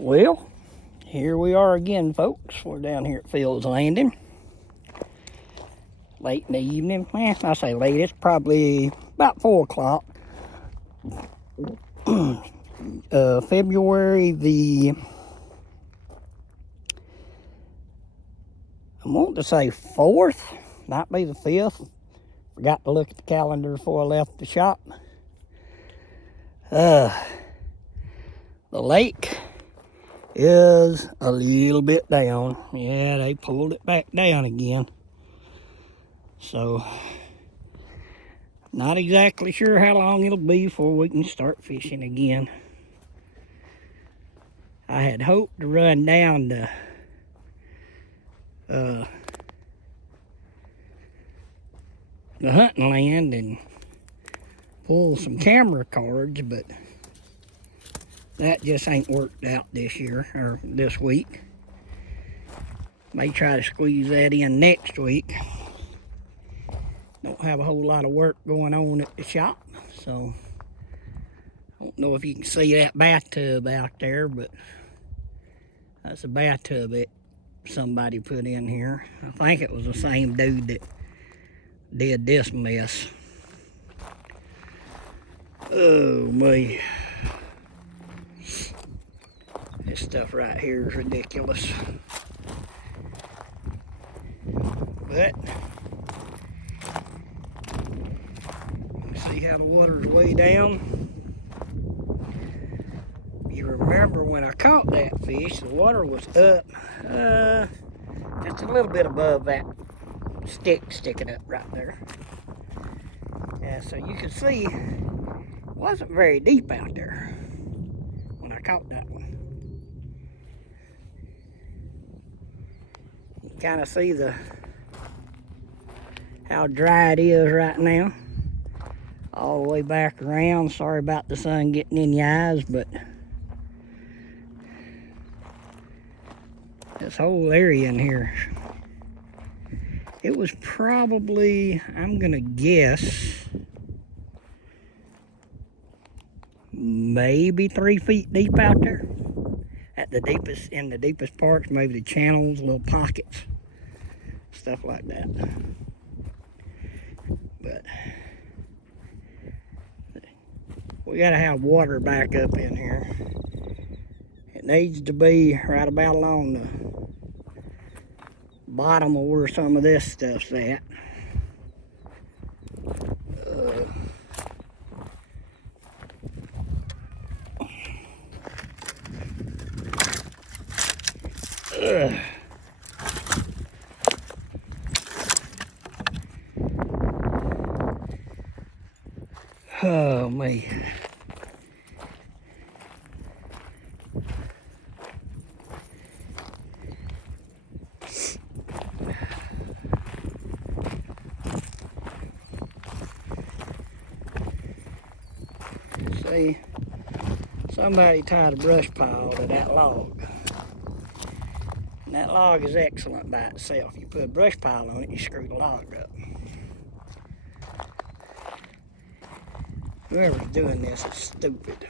Well, here we are again, folks. We're down here at Phil's Landing. Late in the evening. I say late, it's probably about 4 o'clock. February the, I want to say 4th, might be the 5th. Forgot to look at the calendar before I left the shop. The lake is a little bit down. Yeah, they pulled it back down again. So, not exactly sure how long it'll be before we can start fishing again. I had hoped to run down to the hunting land and pull some camera cards, but that just ain't worked out this year, or this week. May try to squeeze that in next week. Don't have a whole lot of work going on at the shop, so I don't know if you can see that bathtub out there, but that's a bathtub that somebody put in here. I think it was the same dude that did this mess. Oh me. This stuff right here is ridiculous. But see how the water's way down. You remember when I caught that fish, the water was up just a little bit above that stick sticking up right there. Yeah, so you can see it wasn't very deep out there when I caught that one. You kind of see how dry it is right now. All the way back around. Sorry about the sun getting in your eyes, but this whole area in here, it was probably, I'm gonna guess, maybe 3 feet deep out there. At the deepest, in the deepest parts, maybe the channels, little pockets, stuff like that. But we gotta have water back up in here. It needs to be right about along the bottom of where some of this stuff's at. Oh man. See, somebody tied a brush pile to that log. And that log is excellent by itself. You put a brush pile on it, you screw the log up. Whoever's doing this is stupid,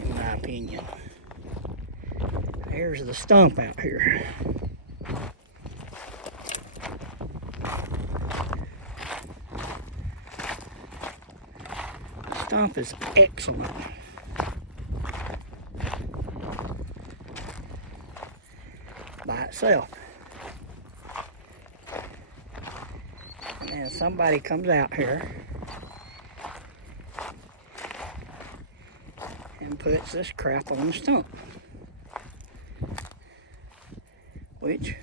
in my opinion. Here's the stump out here. The stump is excellent. By itself. And then somebody comes out here and puts this crap on the stump, which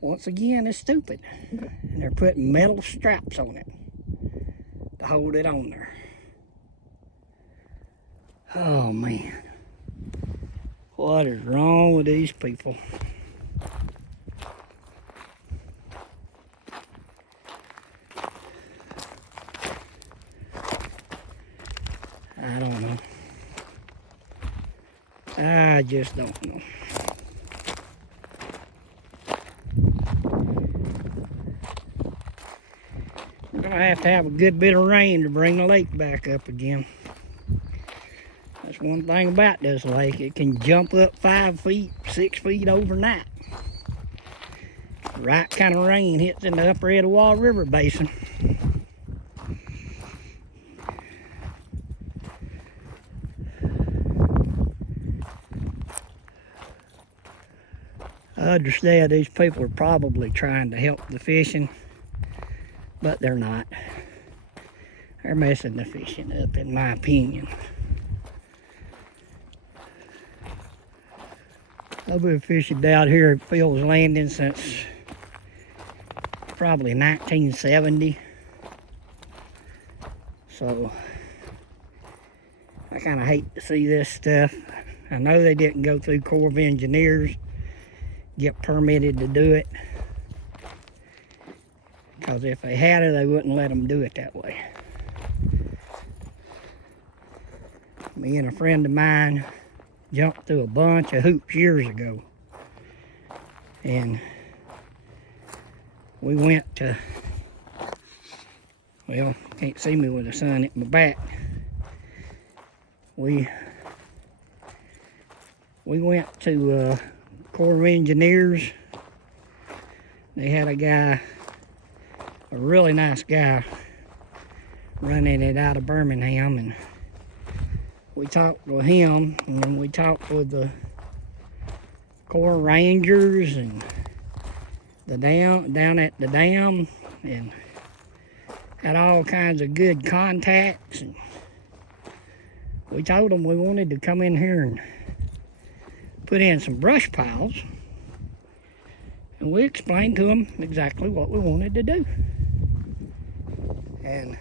once again is stupid. And they're putting metal straps on it to hold it on there. Oh man, what is wrong with these people? I don't know. I just don't know. We're gonna have to have a good bit of rain to bring the lake back up again. That's one thing about this lake. It can jump up 5 feet, 6 feet overnight. Right kind of rain hits in the upper Etowah River basin. I understand these people are probably trying to help the fishing, but they're not. They're messing the fishing up, in my opinion. I've been fishing down here at Phil's Landing since probably 1970. So I kind of hate to see this stuff. I know they didn't go through Corps of Engineers, get permitted to do it. Because if they had it, they wouldn't let them do it that way. Me and a friend of mine jumped through a bunch of hoops years ago. And we went to, well, can't see me with the sun at my back. We went to Corps of Engineers. They had a guy, a really nice guy, running it out of Birmingham, and we talked with him, and then we talked with the Corps Rangers and the down at the dam, and had all kinds of good contacts. And we told them we wanted to come in here and put in some brush piles, and we explained to them exactly what we wanted to do. And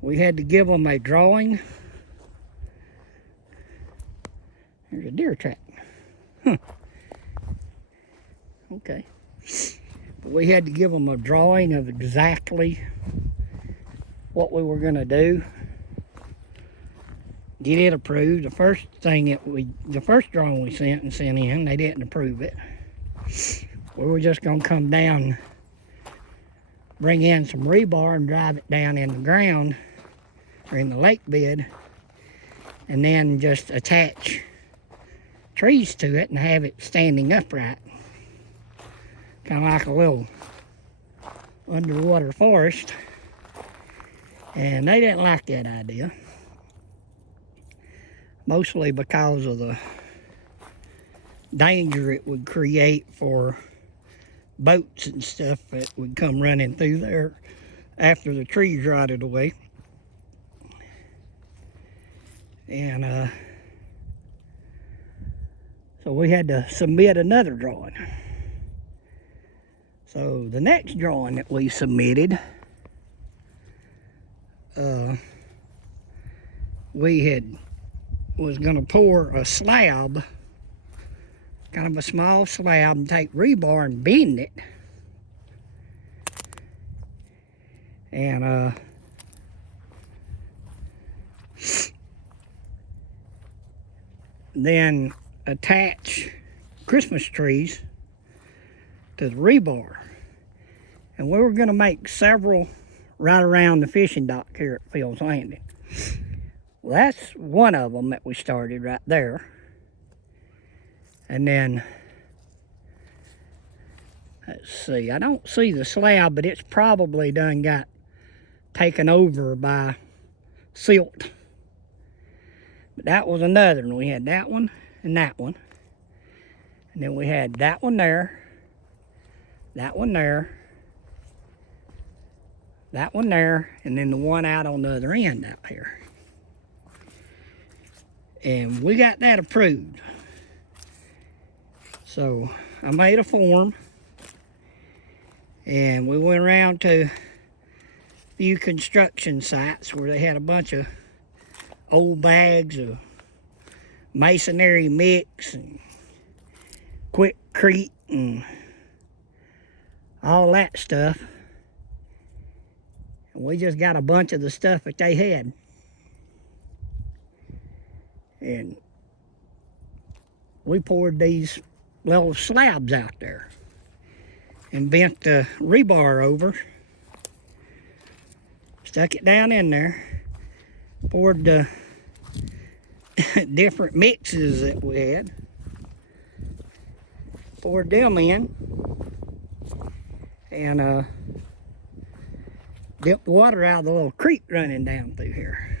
we had to give them a drawing. There's a deer track. Huh. Okay. But we had to give them a drawing of exactly what we were going to do. Get it approved. The first drawing we sent in, they didn't approve it. We were just going to come down, bring in some rebar and drive it down in the ground or in the lake bed, and then just attach trees to it and have it standing upright. Kind of like a little underwater forest. And they didn't like that idea. Mostly because of the danger it would create for boats and stuff that would come running through there after the trees rotted away. And so we had to submit another drawing. So the next drawing that we submitted, was going to pour a slab, kind of a small slab, and take rebar and bend it. And then attach Christmas trees to the rebar. And we were going to make several right around the fishing dock here at Phil's Landing. Well, that's one of them that we started right there. And then, let's see, I don't see the slab, but it's probably done got taken over by silt. But that was another one. We had that one and that one. And then we had that one there, that one there, that one there, and then the one out on the other end out here. And we got that approved. So I made a form, and we went around to a few construction sites where they had a bunch of old bags of masonry mix and Quikrete and all that stuff. And we just got a bunch of the stuff that they had. And we poured these little slabs out there and bent the rebar over, Stuck it down in there. Poured the different mixes that we had. Poured them in. And dipped the water out of the little creek running down through here.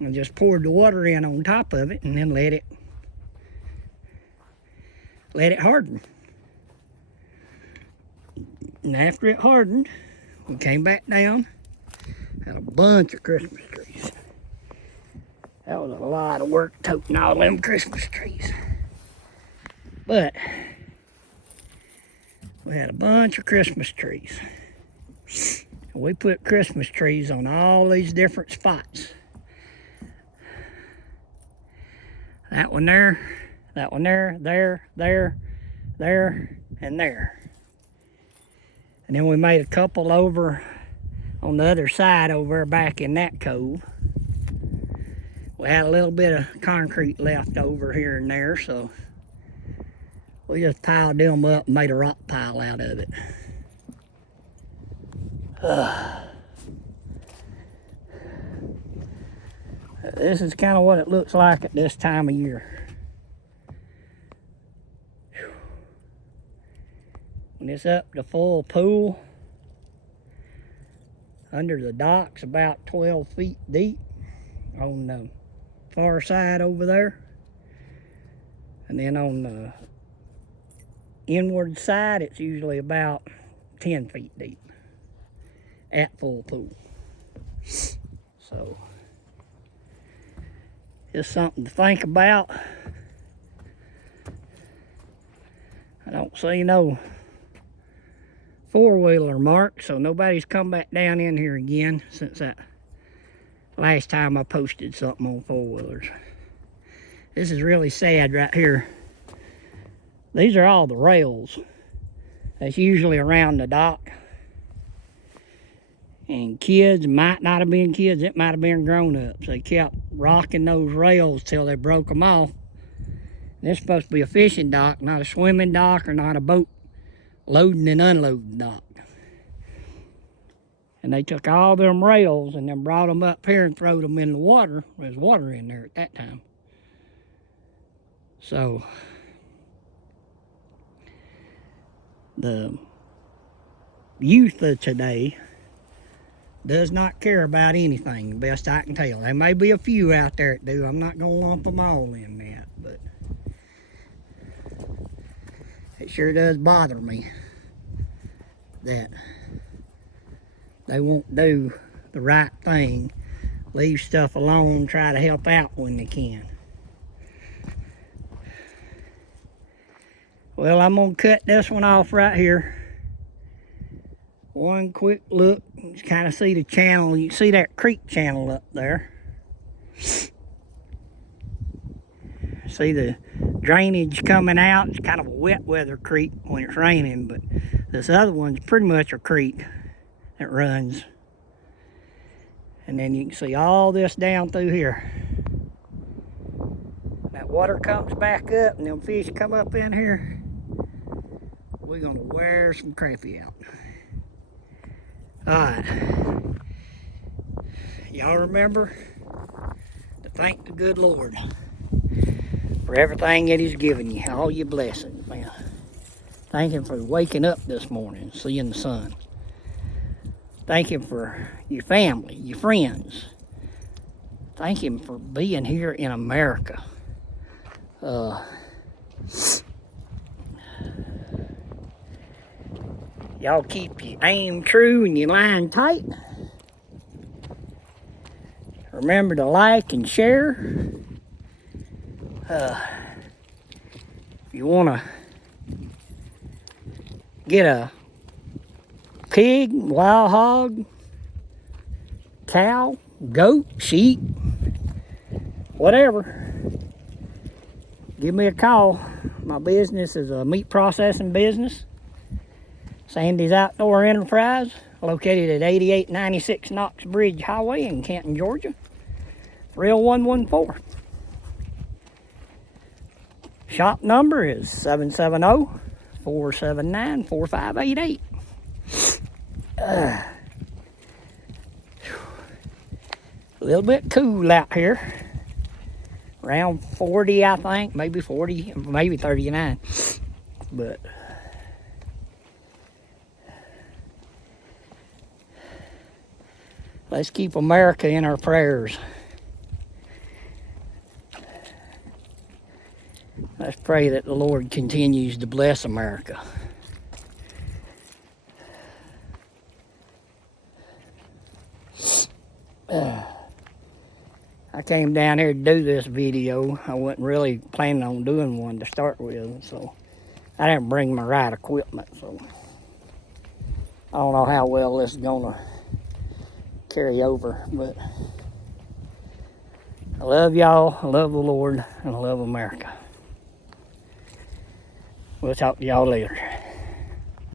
And just poured the water in on top of it and then let it harden. And after it hardened, we came back down, had a bunch of Christmas trees. That was a lot of work toting all them Christmas trees. But we had a bunch of Christmas trees. We put Christmas trees on all these different spots. That one there, there, and there. And then we made a couple over on the other side over there back in that cove. We had a little bit of concrete left over here and there, so we just piled them up and made a rock pile out of it. This is kind of what it looks like at this time of year. When it's up to full pool, under the docks about 12 feet deep on the far side over there. And then on the inward side, it's usually about 10 feet deep at full pool. So, just something to think about. I don't see no four-wheeler mark, so nobody's come back down in here again since that last time I posted something on four-wheelers. This is really sad right here. These are all the rails that's usually around the dock. And kids, might not have been kids, it might have been grown-ups. They kept rocking those rails till they broke them off. This is supposed to be a fishing dock, not a swimming dock or not a boat loading and unloading dock. And they took all them rails and then brought them up here and throwed them in the water. There was water in there at that time. So, the youth of today does not care about anything, the best I can tell. There may be a few out there that do. I'm not going to lump them all in that, but it sure does bother me that they won't do the right thing, leave stuff alone, try to help out when they can. Well, I'm going to cut this one off right here. One quick look, you can kind of see the channel. You can see that creek channel up there. See the drainage coming out. It's kind of a wet weather creek when it's raining, but this other one's pretty much a creek that runs. And then you can see all this down through here. That water comes back up and them fish come up in here. We're gonna wear some crappie out. Alright. Y'all remember to thank the good Lord for everything that He's given you, all your blessings, man. Thank Him for waking up this morning, seeing the sun. Thank Him for your family, your friends. Thank Him for being here in America. Y'all keep your aim true and your line tight. Remember to like and share. If you want to get a pig, wild hog, cow, goat, sheep, whatever, give me a call. My business is a meat processing business. Sandy's Outdoor Enterprise, located at 8896 Knox Bridge Highway in Canton, Georgia, 30114. Shop number is 770-479-4588. little bit cool out here. Around 40, I think, maybe 40, maybe 39. But let's keep America in our prayers. Let's pray that the Lord continues to bless America. I came down here to do this video. I wasn't really planning on doing one to start with, so I didn't bring my right equipment, so I don't know how well this is gonna carry over, but I love y'all, I love the Lord, and I love America. We'll talk to y'all later.